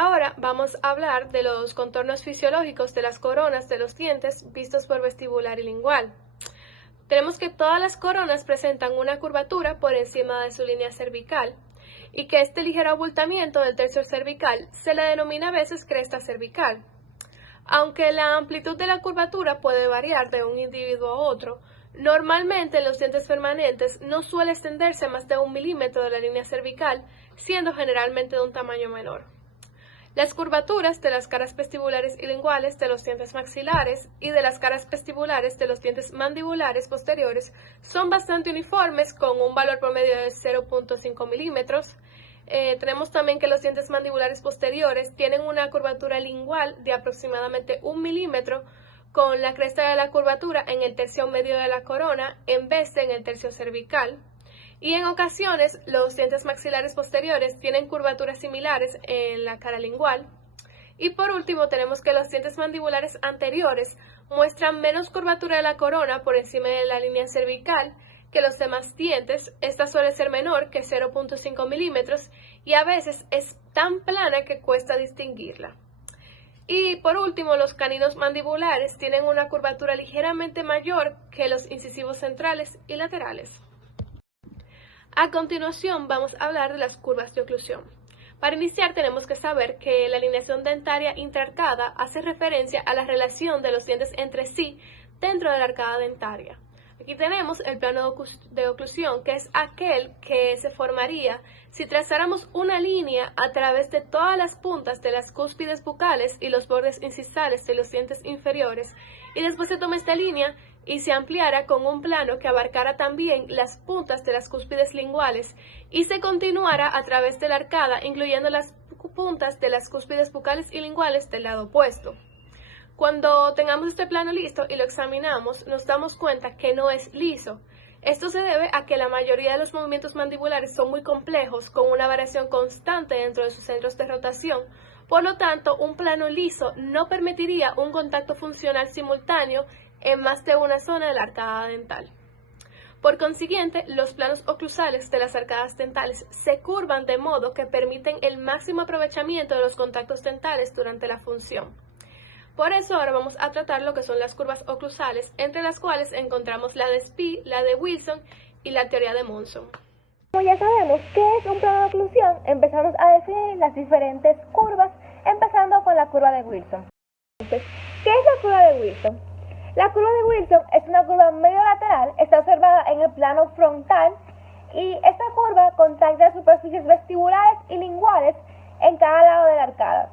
Ahora vamos a hablar de los contornos fisiológicos de las coronas de los dientes vistos por vestibular y lingual. Tenemos que todas las coronas presentan una curvatura por encima de su línea cervical y que este ligero abultamiento del tercio cervical se le denomina a veces cresta cervical. Aunque la amplitud de la curvatura puede variar de un individuo a otro, normalmente en los dientes permanentes no suele extenderse más de 1 milímetro de la línea cervical, siendo generalmente de un tamaño menor. Las curvaturas de las caras vestibulares y linguales de los dientes maxilares y de las caras vestibulares de los dientes mandibulares posteriores son bastante uniformes con un valor promedio de 0.5 milímetros. Tenemos también que los dientes mandibulares posteriores tienen una curvatura lingual de aproximadamente 1 milímetro con la cresta de la curvatura en el tercio medio de la corona en vez de en el tercio cervical. Y en ocasiones, los dientes maxilares posteriores tienen curvaturas similares en la cara lingual. Y por último, tenemos que los dientes mandibulares anteriores muestran menos curvatura de la corona por encima de la línea cervical que los demás dientes. Esta suele ser menor que 0.5 milímetros y a veces es tan plana que cuesta distinguirla. Y por último, los caninos mandibulares tienen una curvatura ligeramente mayor que los incisivos centrales y laterales. A continuación vamos a hablar de las curvas de oclusión. Para iniciar tenemos que saber que la alineación dentaria intraarcada hace referencia a la relación de los dientes entre sí dentro de la arcada dentaria. Aquí tenemos el plano de oclusión, que es aquel que se formaría si trazáramos una línea a través de todas las puntas de las cúspides bucales y los bordes incisales de los dientes inferiores, y después se toma esta línea y se ampliara con un plano que abarcara también las puntas de las cúspides linguales y se continuara a través de la arcada, incluyendo las puntas de las cúspides bucales y linguales del lado opuesto. Cuando tengamos este plano listo y lo examinamos, nos damos cuenta que no es liso. Esto se debe a que la mayoría de los movimientos mandibulares son muy complejos, con una variación constante dentro de sus centros de rotación. Por lo tanto, un plano liso no permitiría un contacto funcional simultáneo en más de una zona de la arcada dental. Por consiguiente, los planos oclusales de las arcadas dentales se curvan de modo que permiten el máximo aprovechamiento de los contactos dentales durante la función. Por eso ahora vamos a tratar lo que son las curvas oclusales, entre las cuales encontramos la de Spee, la de Wilson y la teoría de Monson. Como ya sabemos qué es un plano de oclusión, empezamos a definir las diferentes curvas, empezando con la curva de Wilson. Entonces, ¿qué es la curva de Wilson? La curva de Wilson es una curva medio lateral, está observada en el plano frontal y esta curva contacta las superficies vestibulares y linguales en cada lado de la arcada.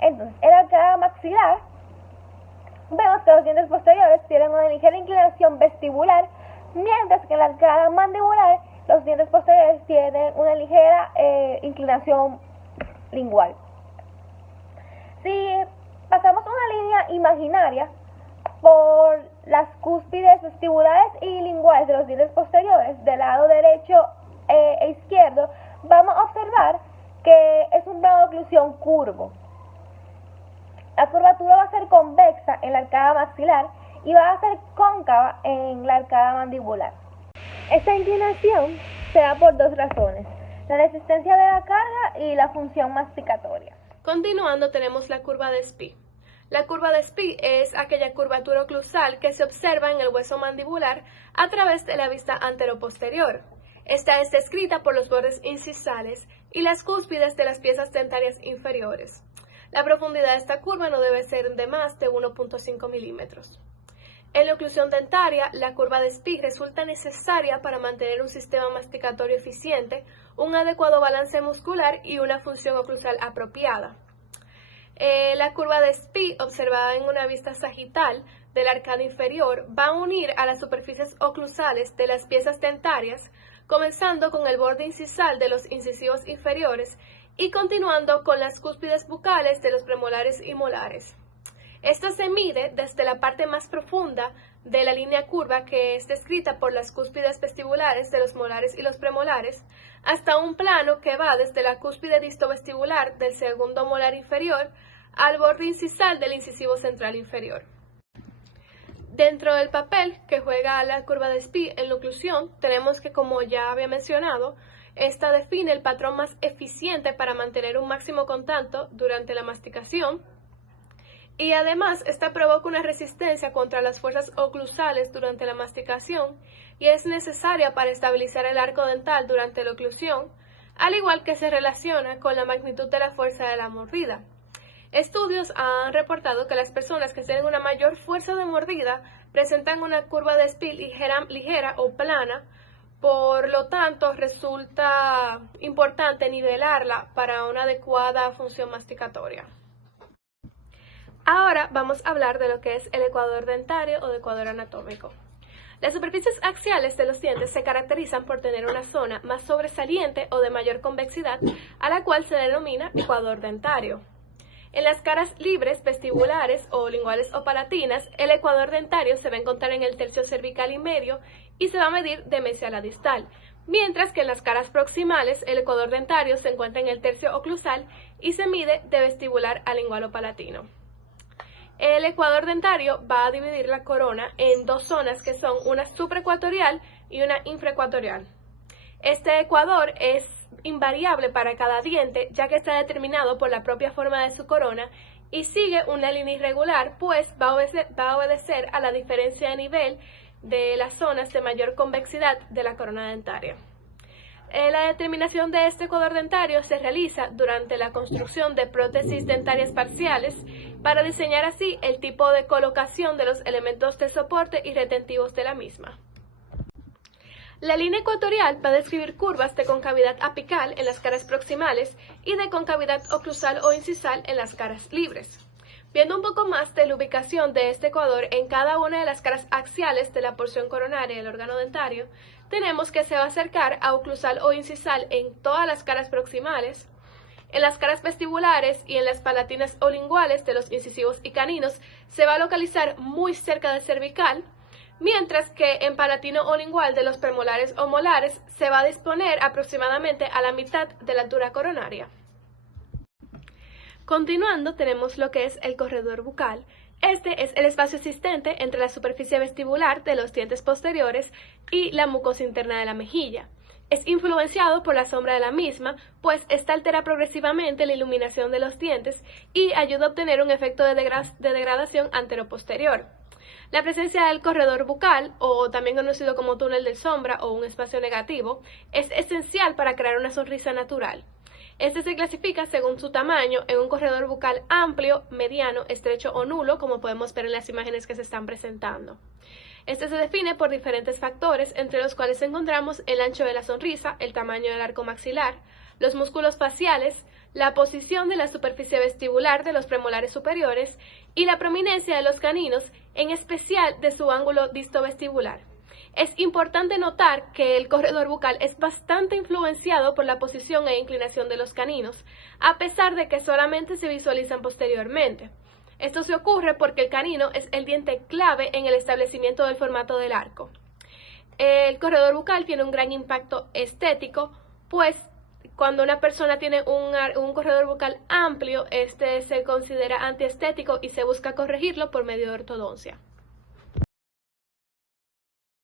Entonces, en la arcada maxilar, vemos que los dientes posteriores tienen una ligera inclinación vestibular, mientras que en la arcada mandibular, los dientes posteriores tienen una ligera inclinación lingual. Si pasamos una línea imaginaria por las cúspides vestibulares y linguales de los dientes posteriores del lado derecho e izquierdo, vamos a observar que es un plano de oclusión curvo. La curvatura va a ser convexa en la arcada maxilar y va a ser cóncava en la arcada mandibular. Esta inclinación se da por dos razones: la resistencia de la carga y la función masticatoria. Continuando tenemos la curva de Spee. La curva de Spee es aquella curvatura oclusal que se observa en el hueso mandibular a través de la vista anteroposterior. Esta es descrita por los bordes incisales y las cúspides de las piezas dentarias inferiores. La profundidad de esta curva no debe ser de más de 1.5 milímetros. En la oclusión dentaria, la curva de Spee resulta necesaria para mantener un sistema masticatorio eficiente, un adecuado balance muscular y una función oclusal apropiada. La curva de Spee, observada en una vista sagital de la arcada inferior, va a unir a las superficies oclusales de las piezas dentarias, comenzando con el borde incisal de los incisivos inferiores y continuando con las cúspides bucales de los premolares y molares. Esto se mide desde la parte más profunda de la línea curva, que es descrita por las cúspides vestibulares de los molares y los premolares, hasta un plano que va desde la cúspide distovestibular del segundo molar inferior al borde incisal del incisivo central inferior. Dentro del papel que juega la curva de Spee en la oclusión, tenemos que, como ya había mencionado, Esta define el patrón más eficiente para mantener un máximo contacto durante la masticación. Y además, esta provoca una resistencia contra las fuerzas oclusales durante la masticación y es necesaria para estabilizar el arco dental durante la oclusión, al igual que se relaciona con la magnitud de la fuerza de la mordida. Estudios han reportado que las personas que tienen una mayor fuerza de mordida presentan una curva de Spill ligera o plana, por lo tanto resulta importante nivelarla para una adecuada función masticatoria. Ahora vamos a hablar de lo que es el ecuador dentario o ecuador anatómico. Las superficies axiales de los dientes se caracterizan por tener una zona más sobresaliente o de mayor convexidad, a la cual se denomina ecuador dentario. En las caras libres, vestibulares o linguales o palatinas, el ecuador dentario se va a encontrar en el tercio cervical y medio y se va a medir de mesial a distal, mientras que en las caras proximales el ecuador dentario se encuentra en el tercio oclusal y se mide de vestibular a lingual o palatino. El ecuador dentario va a dividir la corona en dos zonas que son una supraecuatorial y una infraecuatorial. Este ecuador es invariable para cada diente, ya que está determinado por la propia forma de su corona y sigue una línea irregular, pues va a obedecer a la diferencia de nivel de las zonas de mayor convexidad de la corona dentaria. La determinación de este ecuador dentario se realiza durante la construcción de prótesis dentarias parciales para diseñar así el tipo de colocación de los elementos de soporte y retentivos de la misma. La línea ecuatorial va a describir curvas de concavidad apical en las caras proximales y de concavidad oclusal o incisal en las caras libres. Viendo un poco más de la ubicación de este ecuador en cada una de las caras axiales de la porción coronaria del órgano dentario, tenemos que se va a acercar a oclusal o incisal en todas las caras proximales. En las caras vestibulares y en las palatinas o linguales de los incisivos y caninos se va a localizar muy cerca del cervical, mientras que en palatino o lingual de los premolares o molares se va a disponer aproximadamente a la mitad de la altura coronaria. Continuando, tenemos lo que es el corredor bucal. Este es el espacio existente entre la superficie vestibular de los dientes posteriores y la mucosa interna de la mejilla. Es influenciado por la sombra de la misma, pues esta altera progresivamente la iluminación de los dientes y ayuda a obtener un efecto de degradación anteroposterior. La presencia del corredor bucal, o también conocido como túnel de sombra o un espacio negativo, es esencial para crear una sonrisa natural. Este se clasifica según su tamaño en un corredor bucal amplio, mediano, estrecho o nulo, como podemos ver en las imágenes que se están presentando. Este se define por diferentes factores, entre los cuales encontramos el ancho de la sonrisa, el tamaño del arco maxilar, los músculos faciales, la posición de la superficie vestibular de los premolares superiores y la prominencia de los caninos, en especial de su ángulo distovestibular. Es importante notar que el corredor bucal es bastante influenciado por la posición e inclinación de los caninos, a pesar de que solamente se visualizan posteriormente. Esto se ocurre porque el canino es el diente clave en el establecimiento del formato del arco. El corredor bucal tiene un gran impacto estético, pues cuando una persona tiene un corredor bucal amplio, este se considera antiestético y se busca corregirlo por medio de ortodoncia.